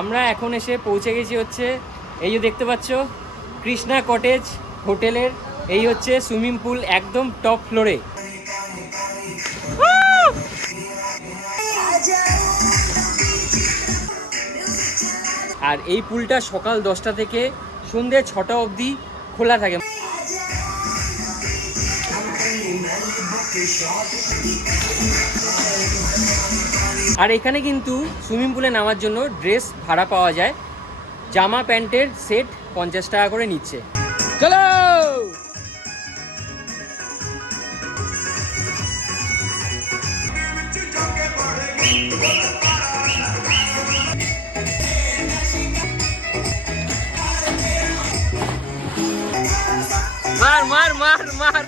আমরা এখন এসে পৌঁছে গেছি হচ্ছে এই যে দেখতে পাচ্ছ কৃষ্ণা কটেজ হোটেলের। এই হচ্ছে সুইমিং পুল একদম টপ ফ্লোরে। আর এই পুলটা সকাল 10টা থেকে সন্ধ্যে 6টা অবধি খোলা থাকে। আর এখানে কিন্তু সুইমিং পুলে নামার জন্য ড্রেস ভাড়া পাওয়া যায়। জামা প্যান্টের সেট 50 টাকা করে নিচ্ছে। চলো মার মার মার মার।